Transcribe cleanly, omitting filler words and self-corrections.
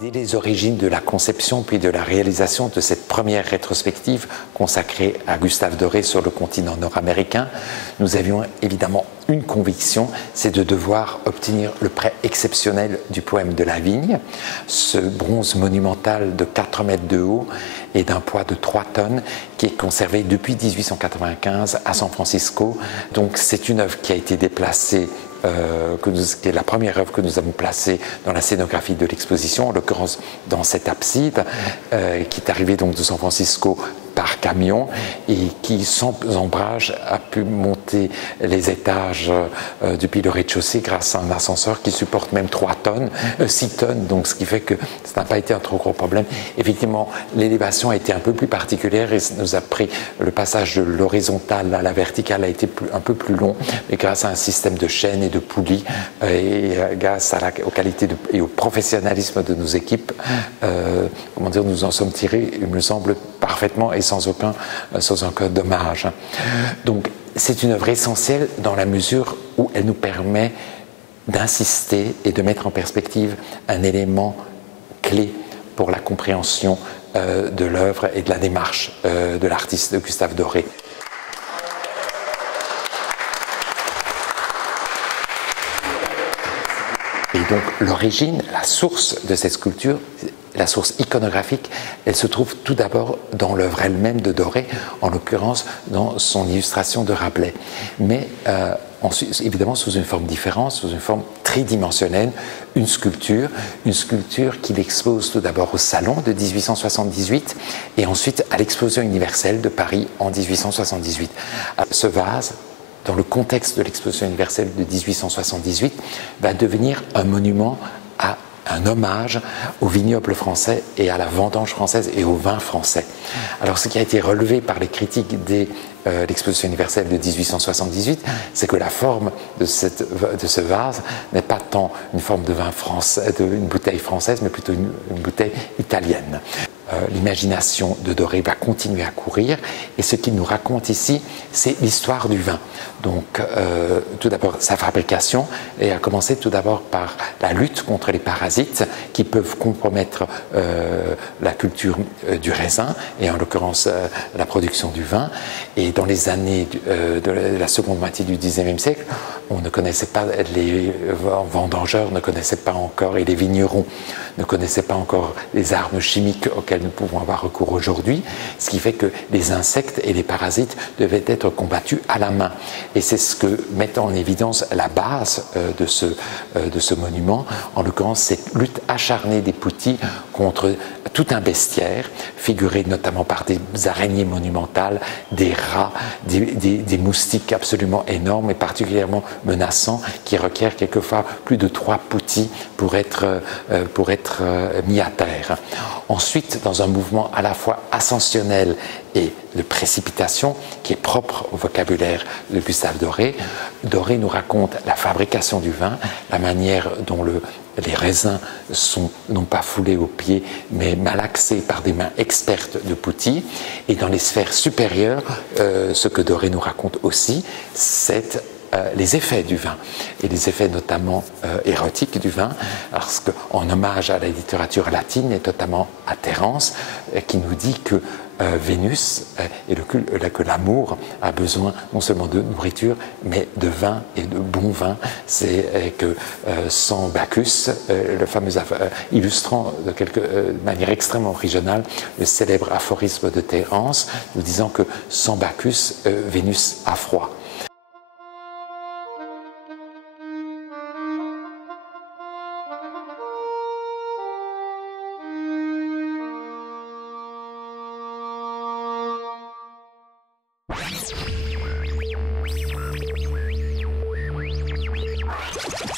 Dès les origines de la conception puis de la réalisation de cette première rétrospective consacrée à Gustave Doré sur le continent nord-américain, nous avions évidemment une conviction, c'est de devoir obtenir le prêt exceptionnel du poème de la vigne, ce bronze monumental de 4 mètres de haut et d'un poids de 3 tonnes qui est conservé depuis 1895 à San Francisco. Donc c'est une œuvre qui a été déplacée qui est la première œuvre que nous avons placée dans la scénographie de l'exposition, en l'occurrence dans cette abside, qui est arrivée donc de San Francisco par camion et qui, sans ombrage, a pu monter les étages depuis le rez-de-chaussée grâce à un ascenseur qui supporte même 6 tonnes, donc ce qui fait que ça n'a pas été un trop gros problème. Effectivement, l'élévation a été un peu plus particulière et nous a pris le passage de l'horizontale à la verticale a été un peu plus long, mais grâce à un système de chaînes et de poulies et grâce à aux qualités et au professionnalisme de nos équipes, nous en sommes tirés, il me semble, parfaitement et sans aucun dommage. Donc c'est une œuvre essentielle dans la mesure où elle nous permet d'insister et de mettre en perspective un élément clé pour la compréhension de l'œuvre et de la démarche de l'artiste de Gustave Doré. Et donc l'origine, la source de cette sculpture, la source iconographique, elle se trouve tout d'abord dans l'œuvre elle-même de Doré, en l'occurrence dans son illustration de Rabelais. Mais ensuite, évidemment sous une forme différente, sous une forme tridimensionnelle, une sculpture qu'il expose tout d'abord au Salon de 1878 et ensuite à l'Exposition universelle de Paris en 1878. Ce vase, dans le contexte de l'Exposition universelle de 1878, va devenir un monument un hommage au vignoble français et à la vendange française et au vin français. Alors ce qui a été relevé par les critiques de l'Exposition universelle de 1878, c'est que la forme de ce vase n'est pas tant une forme de vin français, une bouteille française, mais plutôt une bouteille italienne. L'imagination de Doré va continuer à courir et ce qu'il nous raconte ici, c'est l'histoire du vin. Donc tout d'abord sa fabrication et a commencé tout d'abord par la lutte contre les parasites qui peuvent compromettre la culture du raisin et en l'occurrence la production du vin. Et dans les années de la seconde moitié du XIXe siècle, on ne connaissait pas, les vendangeurs ne connaissaient pas encore et les vignerons ne connaissaient pas encore les armes chimiques auxquelles nous pouvons avoir recours aujourd'hui, ce qui fait que les insectes et les parasites devaient être combattus à la main. Et c'est ce que met en évidence la base de ce monument, en l'occurrence cette lutte acharnée des Poutis contre tout un bestiaire, figuré notamment par des araignées monumentales, des rats, des moustiques absolument énormes et particulièrement menaçants, qui requièrent quelquefois plus de 3 Poutis pour être mis à terre. Ensuite, dans un mouvement à la fois ascensionnel et de précipitation, qui est propre au vocabulaire de Gustave Doré, Doré nous raconte la fabrication du vin, la manière dont les raisins sont non pas foulés aux pieds, mais malaxés par des mains expertes de Poutis. Et dans les sphères supérieures, ce que Doré nous raconte aussi, c'est les effets du vin, et les effets notamment érotiques du vin, parce qu'en hommage à la littérature latine, et notamment à Terence, qui nous dit que Vénus et que l'amour a besoin non seulement de nourriture, mais de vin et de bon vin. C'est que sans Bacchus, le fameux illustrant de manière extrêmement originale le célèbre aphorisme de Terence, nous disant que sans Bacchus, Vénus a froid.